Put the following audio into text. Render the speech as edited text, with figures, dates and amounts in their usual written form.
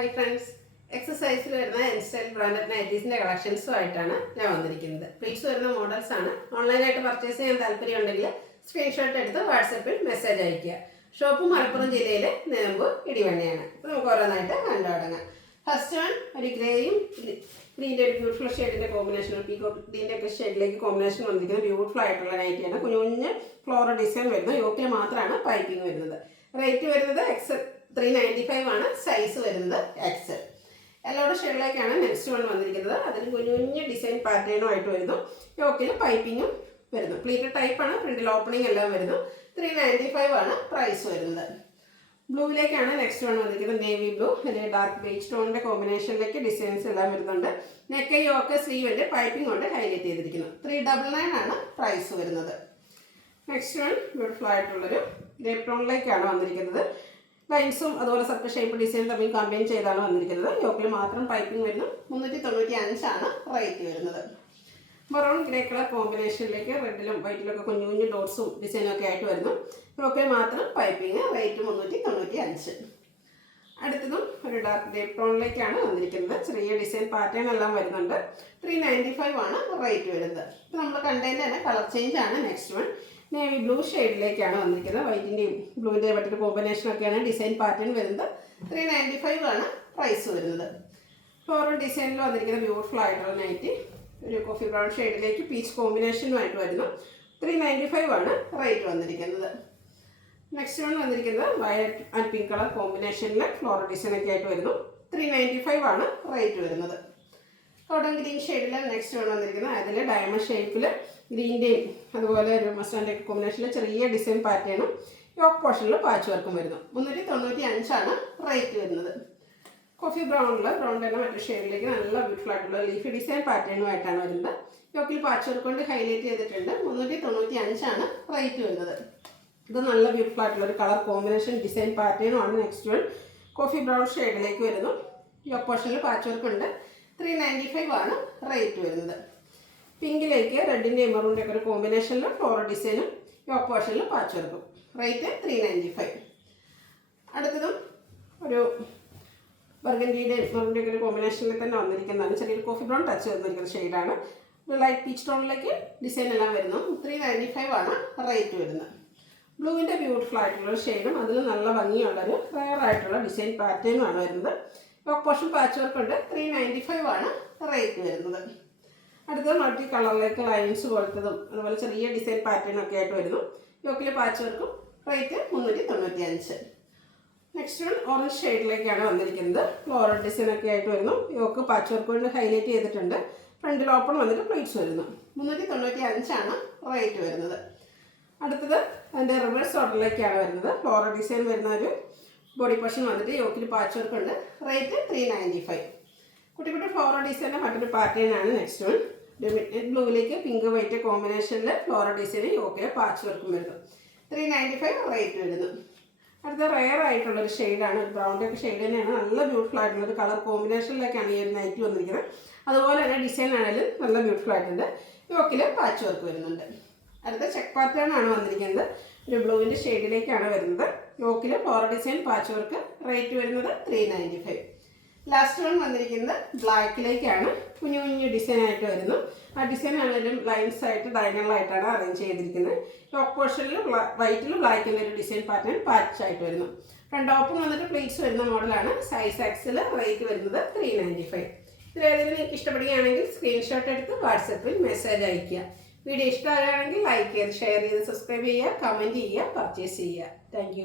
Hi friends, exercise N-Style branded nightie's collections ആയിട്ടാണ് ഞാൻ വന്നിരിക്കുന്നത്. പ്ലീസ് വരുന്ന മോഡൽസ് ആണ്. ഓൺലൈൻ ആയിട്ട് പർച്ചേസ് ചെയ്യാൻ താല്പര്യമുണ്ടെങ്കിൽ സ്ക്രീൻഷോട്ട് എടുത്ത് വാട്സാപ്പിൽ മെസ്സേജ് അയയ്ക്കുക. ഷോപ്പ് മലപ്പുറം ജില്ലയിലെ നിലമ്പൂർ ഇടിവണ്ണയാണ്. അപ്പോൾ നമുക്ക് ഓരോന്നായിട്ട് കണ്ടു തുടങ്ങാം. ഫസ്റ്റ് വൺ ഒരു ഗ്രേയും ഗ്രീൻ്റെ ഒരു ബ്യൂട്ടിഫുൾ ഷെയ്ഡിൻ്റെ കോമ്പിനേഷൻ, പീകോക്ക് ഗ്രീൻ്റെ ഒക്കെ ഷെയ്ഡിലേക്ക് കോമ്പിനേഷൻ വന്നിരിക്കുന്ന ബ്യൂട്ടിഫുൾ ആയിട്ടുള്ള നൈറ്റിയാണ്. കുഞ്ഞു ഫ്ലോറൽ ഡിസൈൻ വരുന്നത്, യോക്കിൽ മാത്രമാണ് പൈപ്പിംഗ് വരുന്നത്. റേറ്റ് വരുന്നത് $395 ആണ്. സൈസ് വരുന്നത് എക്സൽ. എല്ലാവരുടെ ഷെയ്ഡിലേക്കാണ് നെക്സ്റ്റ് വൺ വന്നിരിക്കുന്നത്. അതിന് കുഞ്ഞു ഡിസൈൻ പാറ്റേണുമായിട്ട് വരുന്നു. യോക്കിൽ പൈപ്പിങ്ങും വരുന്നു. പ്ലീറ്റഡ് ടൈപ്പാണ്. ഫ്രണ്ടിൽ ഓപ്പണിംഗ് എല്ലാം വരുന്നു. $395 ആണ് പ്രൈസ് വരുന്നത്. ബ്ലൂവിലേക്കാണ് നെക്സ്റ്റ് വൺ വന്നിരിക്കുന്നത്. നേവി ബ്ലൂ അല്ലെങ്കിൽ ഡാർക്ക് ബേജ് ടോണിൻ്റെ കോമ്പിനേഷനിലേക്ക് ഡിസൈൻസ് എല്ലാം വരുന്നുണ്ട്. നെക്ക് യോക്ക് സ്ലീവിൻ്റെ പൈപ്പിംഗ് കൊണ്ട് ഹൈലൈറ്റ് ചെയ്തിരിക്കുന്നു. $399 ആണ് പ്രൈസ് വരുന്നത്. നെക്സ്റ്റ് വൺ ബ്യൂട്ടിഫുൾ ആയിട്ടുള്ളൊരു ഗ്രേപ്പ് ടോണിലേക്കാണ് വന്നിരിക്കുന്നത്. ലൈൻസും അതുപോലെ സർക്കിൾ ഷേപ്പ് ഡിസൈൻ തമ്മിൽ കമ്പൈൻ ചെയ്താണ് വന്നിരിക്കുന്നത്. യോക്കിൽ മാത്രം പൈപ്പിംഗ് വരുന്നു. $395 ആണ് റേറ്റ് വരുന്നത്. മറൂൺ ഗ്രേ കളർ കോമ്പിനേഷനിലേക്ക് റെഡിലും വൈറ്റിലൊക്കെ കുഞ്ഞു ഡോട്ട്സും ഡിസൈനും ഒക്കെ ആയിട്ട് വരുന്നു. യോക്കിൽ മാത്രം പൈപ്പിംഗ്. റേറ്റ് $395. അടുത്തതും ഒരു ഡാർക്ക് ഗ്രേ ടോണിലേക്കാണ് വന്നിരിക്കുന്നത്. ചെറിയ ഡിസൈൻ പാറ്റേൺ എല്ലാം വരുന്നുണ്ട്. $395 ആണ് റേറ്റ് വരുന്നത്. ഇപ്പോൾ നമ്മൾ കണ്ടതിൻ്റെ തന്നെ കളർ ചേഞ്ച് ആണ്. നെക്സ്റ്റ് വൺ നേവി ബ്ലൂ ഷെയ്ഡിലേക്കാണ് വന്നിരിക്കുന്നത്. വൈറ്റിൻ്റെയും ബ്ലൂവിൻ്റെ മറ്റൊരു കോമ്പിനേഷനൊക്കെയാണ് ഡിസൈൻ പാറ്റേൺ വരുന്നത്. $395 ആണ് പ്രൈസ് വരുന്നത്. ഫ്ലോറൽ ഡിസൈനിൽ വന്നിരിക്കുന്ന ബ്യൂട്ടിഫുൾ ആയിട്ടുള്ള നൈറ്റി ഒരു കോഫി ബ്രൗൺ ഷെയ്ഡിലേക്ക് പീച്ച് കോമ്പിനേഷനുമായിട്ട് വരുന്നു. $395 ആണ് റേറ്റ് വന്നിരിക്കുന്നത്. നെക്സ്റ്റ് വൺ വന്നിരിക്കുന്നത് വയലറ്റ് ആൻഡ് പിങ്ക് കളർ കോമ്പിനേഷനിൽ ഫ്ലോറൽ ഡിസൈനൊക്കെ ആയിട്ട് വരുന്നു. $395 ആണ് റേറ്റ് വരുന്നത്. കോട്ടൺ ഗ്രീൻ ഷെയ്ഡിൽ നെക്സ്റ്റ് വൺ വന്നിരിക്കുന്നത്. അതിൽ ഡയമണ്ട് ഷേപ്പിൽ ഗ്രീൻ്റെയും അതുപോലെ ഒരു മസ്റ്റാൻ്റെ കോമ്പിനേഷനിൽ ചെറിയ ഡിസൈൻ പാറ്റേണും യോക്ക് പോർഷനിൽ പാച്ച് വർക്കും വരുന്നു. $395 ആണ് റേറ്റ് വരുന്നത്. കോഫി ബ്രൗണിൽ തന്നെ മറ്റൊരു ഷെയ്ഡിലേക്ക് നല്ല ബ്യൂട്ടിഫുൾ ആയിട്ടുള്ള ലീഫി ഡിസൈൻ പാറ്റേണുമായിട്ടാണ് വരുന്നത്. യോക്കിൽ പാച്ച് വർക്ക് കൊണ്ട് ഹൈലൈറ്റ് ചെയ്തിട്ടുണ്ട്. $395 ആണ് റേറ്റ് വരുന്നത്. ഇത് നല്ല ബ്യൂട്ടിഫുൾ ആയിട്ടുള്ള ഒരു കളർ കോമ്പിനേഷൻ ഡിസൈൻ പാറ്റേണുമാണ്. നെക്സ്റ്റ് വൺ കോഫി ബ്രൗൺ ഷെയ്ഡിലേക്ക് വരുന്നു. യോക്ക് പോർഷനിൽ പാച്ച് വർക്ക് ഉണ്ട്. $395 ആണ് റേറ്റ് വരുന്നത്. പിങ്കിലേക്ക് റെഡിൻ്റെയും മെറൂണിൻ്റെ ഒക്കെ ഒരു കോമ്പിനേഷനിൽ ഫ്ലോറൽ ഡിസൈനും യോക്ക് പോർഷനിൽ പാച്ച് വർക്കും. റേറ്റ് $395. അടുത്തതും ഒരു ബർഗൻഡിയുടെ മെറൂണിൻ്റെ ഒക്കെ ഒരു കോമ്പിനേഷനിൽ തന്നെ വന്നിരിക്കുന്നതാണ്. ചെറിയൊരു കോഫി ബ്രൗൺ ടച്ച് വന്നിരിക്കുന്ന ഷെയ്ഡാണ്. ഒരു ലൈറ്റ് പീച്ച് ടോണിലേക്ക് ഡിസൈൻ എല്ലാം വരുന്നു. $395 ആണ് റേറ്റ് വരുന്നത്. ബ്ലൂവിൻ്റെ ബ്യൂട്ടിഫുൾ ആയിട്ടുള്ളൊരു ഷെയ്ഡും അതിൽ നല്ല ഭംഗിയുള്ളൊരു റെയർ ആയിട്ടുള്ള ഡിസൈൻ പാറ്റേണുമാണ് വരുന്നത്. യോക്ക് പോർഷൻ പാച്ച് വർക്ക് ഉണ്ട്. $395 ആണ് റേറ്റ് വരുന്നത്. അടുത്തത് മൾട്ടി കളറിലേക്ക് ലൈൻസ് പോലത്തതും അതുപോലെ ചെറിയ ഡിസൈൻ പാറ്റേണൊക്കെ ആയിട്ട് വരുന്നു. യോക്കിൽ പാച്ച് വർക്കും. റേറ്റ് $395. നെക്സ്റ്റ് വൺ ഓറഞ്ച് ഷെയ്ഡിലേക്കാണ് വന്നിരിക്കുന്നത്. ഫ്ലോറൽ ഡിസൈനൊക്കെ ആയിട്ട് വരുന്നു. യോക്ക് പാച്ച് വർക്ക് കൊണ്ട് ഹൈലൈറ്റ് ചെയ്തിട്ടുണ്ട്. ഫ്രണ്ടിൽ ഓപ്പൺ വന്നിട്ട് പ്ലേറ്റ്സ് വരുന്നു. $395 ആണ് റേറ്റ് വരുന്നത്. അടുത്തത് അതിൻ്റെ റിവേഴ്സ് ഓർഡറിലേക്കാണ് വരുന്നത്. ഫ്ലോറൽ ഡിസൈൻ വരുന്ന ഒരു ബോഡി പോർഷൻ വന്നിട്ട് യോക്കിൽ പാച്ച് വർക്ക് ഉണ്ട്. റേറ്റ് $395. കുട്ടി ഫ്ലോറൽ ഡിസൈൻ്റെ മറ്റൊരു പാറ്റേൺ ആണ് നെക്സ്റ്റ് വൺ. ബ്ലൂവിലേക്ക് പിങ്ക് വൈറ്റ് കോമ്പിനേഷനിൽ ഫ്ലോറൽ ഡിസൈന് യോക്കിൽ പാച്ച് വർക്കും വരുന്നു. $395 റേറ്റ് വരുന്നു. അടുത്ത റെയർ ആയിട്ടുള്ളൊരു ഷെയ്ഡാണ്. ബ്രൗണിൻ്റെ ഒക്കെ ഷെയ്ഡ് തന്നെയാണ്. നല്ല ബ്യൂട്ടിഫുൾ ആയിട്ടുള്ളൊരു കളർ കോമ്പിനേഷനിലേക്കാണ് ഈ ഒരു നൈറ്റി വന്നിരിക്കുന്നത്. അതുപോലെ തന്നെ ഡിസൈൻ ആണെങ്കിലും നല്ല ബ്യൂട്ടിഫുൾ ആയിട്ടുണ്ട്. യോക്കിൽ പാച്ച് വർക്ക് വരുന്നുണ്ട്. അടുത്ത ചെക്ക് പാറ്റേൺ ആണ് വന്നിരിക്കുന്നത്. ഒരു ബ്ലൂവിൻ്റെ ഷെയ്ഡിലേക്കാണ് വരുന്നത്. യോക്കിൽ floral design patch work. Rate വരുന്നത് $395. ലാസ്റ്റ് വൺ വന്നിരിക്കുന്നത് ബ്ലാക്കിലേക്കാണ്. കുഞ്ഞു ഡിസൈൻ ആയിട്ട് വരുന്നു. ആ ഡിസൈൻ ആണെങ്കിലും ലൈൻസ് ആയിട്ട് ഡയഗണലായിട്ടാണ് അറേഞ്ച് ചെയ്തിരിക്കുന്നത്. ടോപ്പ് പോർഷനിൽ വൈറ്റിൽ ബ്ലാക്കിൻ്റെ ഒരു ഡിസൈൻ പാറ്റേൺ പാച്ച് ആയിട്ട് വരുന്നു. ഫ്രണ്ട് ഓപ്പൺ വന്നിട്ട് പ്ലേറ്റ്സ് വരുന്ന മോഡലാണ്. സൈസ് എക്സിൽ. റേറ്റ് വരുന്നത് $395. ഇതിലേതെങ്കിലും നിങ്ങൾക്ക് ഇഷ്ടപ്പെടുകയാണെങ്കിൽ സ്ക്രീൻഷോട്ട് എടുത്ത് വാട്സപ്പിൽ മെസ്സേജ് അയയ്ക്കുക. വീഡിയോ ഇഷ്ടമാകുകയാണെങ്കിൽ ലൈക്ക് ചെയ്ത് ഷെയർ ചെയ്ത് സബ്സ്ക്രൈബ് ചെയ്യുക, കമൻറ്റ് ചെയ്യുക, പർച്ചേസ് ചെയ്യുക. താങ്ക്